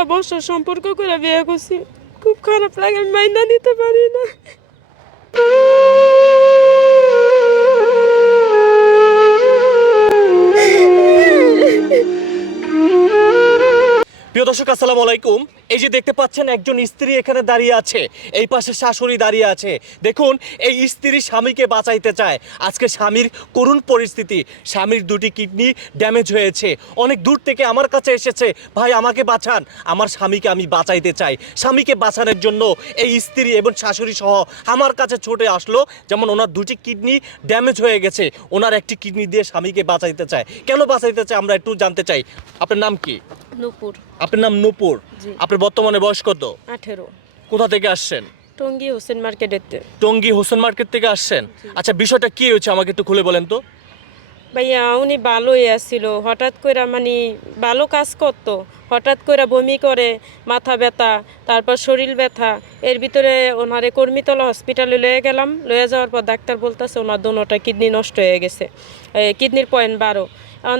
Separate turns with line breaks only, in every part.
ষোলোটা বছর সম্পর্ক করে বিয়ে করছি। খুব খারাপ লাগে আমি মাইনা নিতে পারি না।
প্রিয় দর্শক, আসসালামু আলাইকুম। এই যে দেখতে পাচ্ছেন, একজন স্ত্রী এখানে দাঁড়িয়ে আছে। এই পাশে শাশুড়ি দাঁড়িয়ে আছে। দেখুন, এই স্ত্রী স্বামীকে বাঁচাইতে চায়। আজকে স্বামীর করুণ পরিস্থিতি। স্বামীর দুটি কিডনি ড্যামেজ হয়েছে। অনেক দূর থেকে আমার কাছে এসেছে, ভাই, আমাকে বাঁচান। আমার স্বামীকে আমি বাঁচাইতে চাই। স্বামীকে বাঁচানোর জন্য এই স্ত্রী এবং শাশুড়ি সহ আমার কাছে ছুটে আসলো। যেমন ওনার দুটি কিডনি ড্যামেজ হয়ে গেছে, ওনার একটি কিডনি দিয়ে স্বামীকে বাঁচাইতে চায়। কেন বাঁচাইতে চায়, আমরা একটু জানতে চাই। আপনার নাম কি?
নুপুর।
আপনার নাম নূপুর?
জি।
আপনার বর্তমানে বয়স কত?
আঠেরো।
কোথা থেকে আসছেন?
টঙ্গি হোসেন মার্কেটেতে
টঙ্গী হোসেন মার্কেট থেকে আসছেন? আচ্ছা বিষয়টা কি হয়েছে আমাকে একটু খুলে বলেন তো।
ভাইয়া উনি ভালোই আসছিল হঠাৎ করে মানে ভালো কাজ করতো। হঠাৎ করে বমি করে মাথা ব্যথা তারপর শরীর ব্যথা। এর ভিতরে ওনারে কর্মীতলা হসপিটালে লয়ে গেলাম। লয়ে যাওয়ার পর ডাক্তার বলতেছে ওনার দোনোটা কিডনি নষ্ট হয়ে গেছে। কিডনির পয়েন্ট বারো।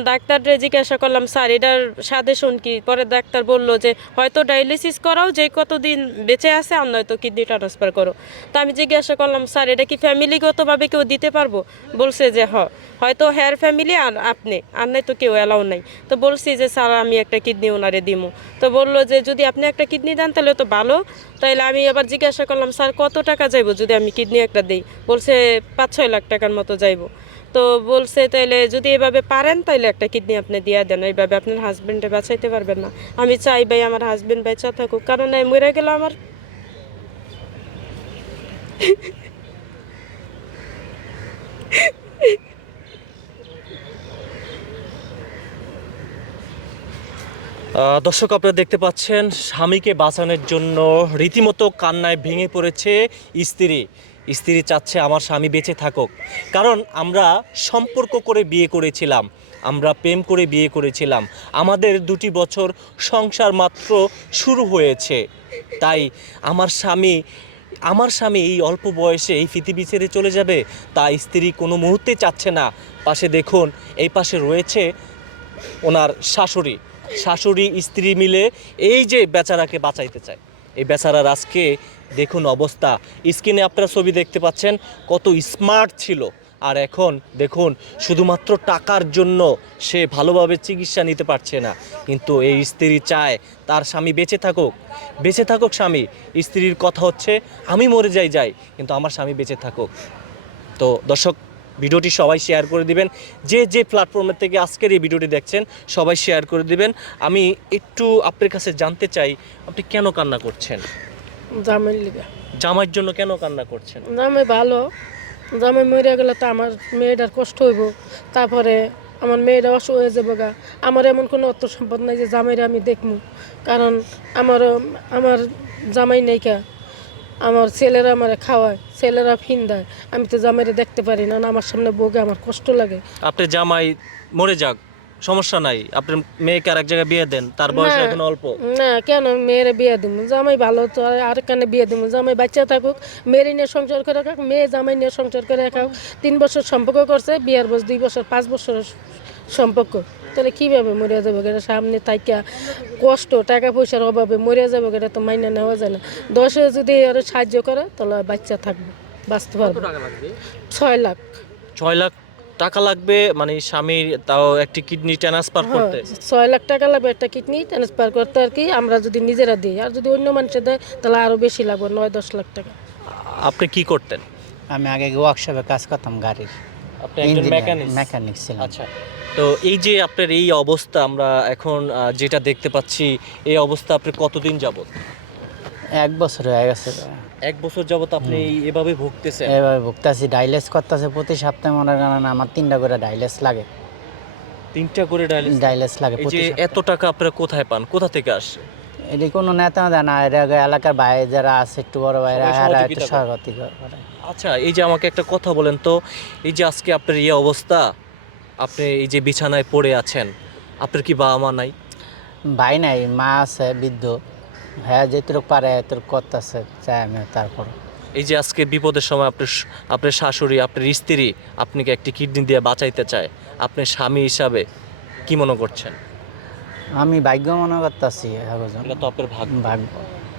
ডাক্তাররে জিজ্ঞাসা করলাম, স্যার, এটার সাজেশন কি? পরে ডাক্তার বলল যে, হয়তো ডায়ালিসিস করাও যে কতদিন বেঁচে আছে, আর নয়তো কিডনি ট্রান্সফার করো। তো আমি জিজ্ঞাসা করলাম, স্যার, এটা কি ফ্যামিলিগতভাবে কেউ দিতে পারব? বলছে যে, হ, হয়তো হেয়ার ফ্যামিলি আর আপনি, আর নাই তো কেউ অ্যালাউ নাই। তো বলছি যে, স্যার, আমি একটা কিডনি ওনারে দিমু। তো বলল যে, যদি আপনি একটা কিডনি দেন, তাহলে তো ভালো। তাইলে আমি আবার জিজ্ঞাসা করলাম, স্যার, কত টাকা যাইবো যদি আমি কিডনি একটা দিই? বলছে পাঁচ ছয় লাখ টাকার মতো যাইবো। তো বলছে তাইলে যদি এভাবে পারেন তাইলে একটা কিডনি আপনি দিয়ে দেন এইভাবে আপনার হাজবেন্ডে বাঁচাইতে পারবেন না। আমি চাই ভাই আমার হাজবেন্ড বেঁচা থাকুক, কারণ এই মরে গেল আমার।
দর্শক, আপনারা দেখতে পাচ্ছেন, স্বামীকে বাঁচানোর জন্য রীতিমতো কান্নায় ভেঙে পড়েছে স্ত্রী। স্ত্রী চাচ্ছে আমার স্বামী বেঁচে থাকুক। কারণ আমরা সম্পর্ক করে বিয়ে করেছিলাম, আমরা প্রেম করে বিয়ে করেছিলাম। আমাদের দুটি বছর সংসার মাত্র শুরু হয়েছে। তাই আমার স্বামী আমার স্বামী এই অল্প বয়সে এই পৃথিবী ছেড়ে চলে যাবে, তা স্ত্রী কোনো মুহূর্তে চাচ্ছে না। পাশে দেখুন, এই পাশে রয়েছে ওনার শাশুড়ি। শাশুড়ি, স্ত্রী মিলে এই যে বেচারাকে বাঁচাইতে চায়, এই বেচারার আজকে দেখুন অবস্থা। স্ক্রিনে আপনারা ছবি দেখতে পাচ্ছেন কত স্মার্ট ছিল। আর এখন দেখুন, শুধুমাত্র টাকার জন্য সে ভালোভাবে চিকিৎসা নিতে পারছে না। কিন্তু এই স্ত্রী চায় তার স্বামী বেঁচে থাকুক। বেঁচে থাকুক স্বামী। স্ত্রীর কথা হচ্ছে, আমি মরে যাই যাই। কিন্তু আমার স্বামী বেঁচে থাকুক। তো দর্শক, ভিডিওটি সবাই শেয়ার করে দিবেন। যে যে প্ল্যাটফর্মের থেকে আজকের এই ভিডিওটি দেখছেন, সবাই শেয়ার করে দিবেন। আমি একটু আপনার কাছে জানতে চাই, আপনি কেন কান্না করছেন?
জামাই লিগা।
জামাইয়ের জন্য কেন কান্না করছেন?
জামাই ভালো। জামাই মরে গেলে তো আমার মেয়েটার কষ্ট হইব। তারপরে আমার মেয়েরা অসুখ হয়ে যাব গা। আমার এমন কোনো অর্থ সম্পদ নাই যে জামাইরা আমি দেখব কারণ আমার আমার জামাই নেই কা। আমার ছেলেরা আমার খাওয়ায় ছেলেরা ফিন দেয়। আমি তো জামাইরে দেখতে পারি না না আমার সামনে বউকে আমার কষ্ট লাগে।
আপনি জামাই মরে যাক সমস্যা নাই। আপনার মেয়েকে আর এক জায়গায় বিয়ে দেন তার বয়স এখন অল্প।
না কেন মেয়েরে বিয়ে দিব? জামাই ভালো তো আর কানে বিয়ে দিব? জামাই বাচ্চা থাকুক মেয়ের নিয়ে সংসার করে খাক মেয়ে জামাই নিয়ে সংসার করে খাক তিন বছর সম্পর্ক করছে বিয়ার বয়স দুই বছর পাঁচ বছর সম্পর্ক। তাহলে কীভাবে মরিয়া যাবে এটা সামনে থাইকা কষ্ট টাকা পয়সার অভাবে মরিয়া যাবে এটা তো মাইনে নেওয়া যায় না। দশে যদি আর সাহায্য করে তাহলে বাচ্চা থাকবে বাঁচতে পারবে। ছয় লাখ।
ছয় লাখ টাকা লাগবে মানে স্বামীর তাও একটি কিডনি ট্রান্সফার
হ্যাঁ,
করতে।
ছয় লাখ টাকা লাগবে একটা কিডনি ট্রান্সফার করতে আর কি আমরা যদি নিজেরা দিই। আর যদি অন্য মানুষের দেয় তাহলে আরও বেশি লাগবে নয় দশ লাখ টাকা।
আপনি কি করতেন?
আমি আগে ওয়ার্কশপে কাজ করতাম গাড়ির।
আপনি একজন মেকানিক
মেকানিক ছিলাম।
আচ্ছা। তো এই যে আপনার এই অবস্থা আমরা এখন যেটা দেখতে পাচ্ছি এই অবস্থা আপনি কতদিন যাবত
এক বছর হয়ে গেছে।
এক বছর যাবত আপনি এভাবে ভুগতেছেন?
এভাবে ভুগতেছি ডাইলেস করতেছে প্রতি সপ্তাহে মনে করেন আমার তিনটা করে ডাইলেস লাগে।
তিনটা করে ডায়ালিসিস
ডাইলেস লাগে প্রতি
যে এত টাকা আপনারা কোথায় পান? কোথা থেকে আসে?
এটি কোনো নেতা দেয় না এর আগে এলাকার বাইরে যারা আছে একটু বড় বাইরে একটু। সহগতি করে
আচ্ছা এই যে আমাকে একটা কথা বলেন তো এই যে আজকে আপনার এই অবস্থা আপনি এই যে বিছানায় পড়ে আছেন আপনার কি বাবা মা নাই?
ভাই নাই মা আছে বৃদ্ধ। হ্যাঁ যেটুকু পারে এতটুকু করতেছে চাই আমি তারপর।
এই যে আজকে বিপদের সময় আপনার আপনার শাশুড়ি আপনার স্ত্রী আপনাকে একটি কিডনি দিয়ে বাঁচাইতে চায়? আপনি স্বামী হিসাবে কি মনে করছেন?
আমি ভাগ্য মনে করতেছি
এটা তো আপনার ভাগ্য।
ভাগ্য।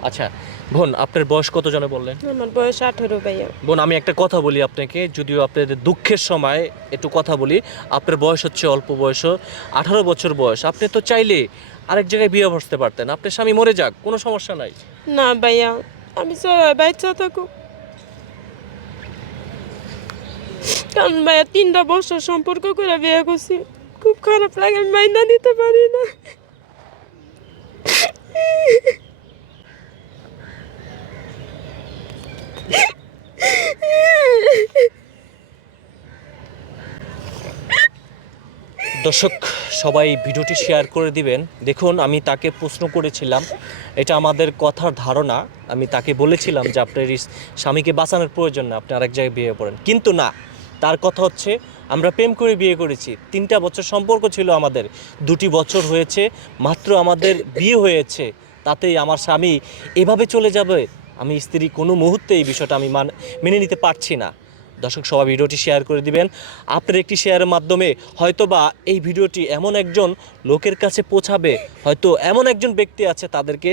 আচ্ছা বোন আপনার বয়স কত জনে বললেন?
আমার বয়স আঠেরো ভাইয়া।
বোন আমি একটা কথা বলি আপনাকে যদিও আপনাদের দুঃখের সময় একটু কথা বলি আপনার বয়স হচ্ছে অল্প বয়স আঠারো বছর বয়স। আপনি তো চাইলে আরেক জায়গায় বিয়ে বসতে পারতেন। আপনার স্বামী মরে যাক কোনো সমস্যা নাই।
না ভাইয়া আমি বাচ্চা থাকুক। কারণ ভাইয়া তিনটা বছর সম্পর্ক করে বিয়ে করছি। খুব খারাপ লাগে আমি মাইনা নিতে পারি না।
দর্শক সবাই ভিডিওটি শেয়ার করে দিবেন। দেখুন, আমি তাকে প্রশ্ন করেছিলাম। এটা আমাদের কথার ধারণা। আমি তাকে বলেছিলাম যে আপনার স্বামীকে বাঁচানোর প্রয়োজন না, আপনি আরেক জায়গায় বিয়ে করেন। কিন্তু না, তার কথা হচ্ছে, আমরা প্রেম করে বিয়ে করেছি। তিনটা বছর সম্পর্ক ছিল আমাদের। দুটি বছর হয়েছে, মাত্র আমাদের বিয়ে হয়েছে। তাতেই আমার স্বামী এভাবে চলে যাবে, আমি স্ত্রী কোনো মুহূর্তে এই বিষয়টা আমি মান, মেনে নিতে পারছি না। দর্শক সবাই ভিডিওটি শেয়ার করে দিবেন। আপনার একটি শেয়ারের মাধ্যমে হয়তোবা এই ভিডিওটি এমন একজন লোকের কাছে পৌঁছাবে, হয়তো এমন একজন ব্যক্তি আছে তাদেরকে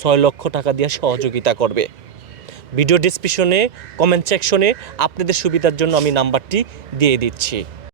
ছয় লক্ষ টাকা দিয়ে সহযোগিতা করবে। ভিডিও ডিসক্রিপশনে কমেন্ট সেকশনে আপনাদের সুবিধার জন্য আমি নাম্বারটি দিয়ে দিচ্ছি।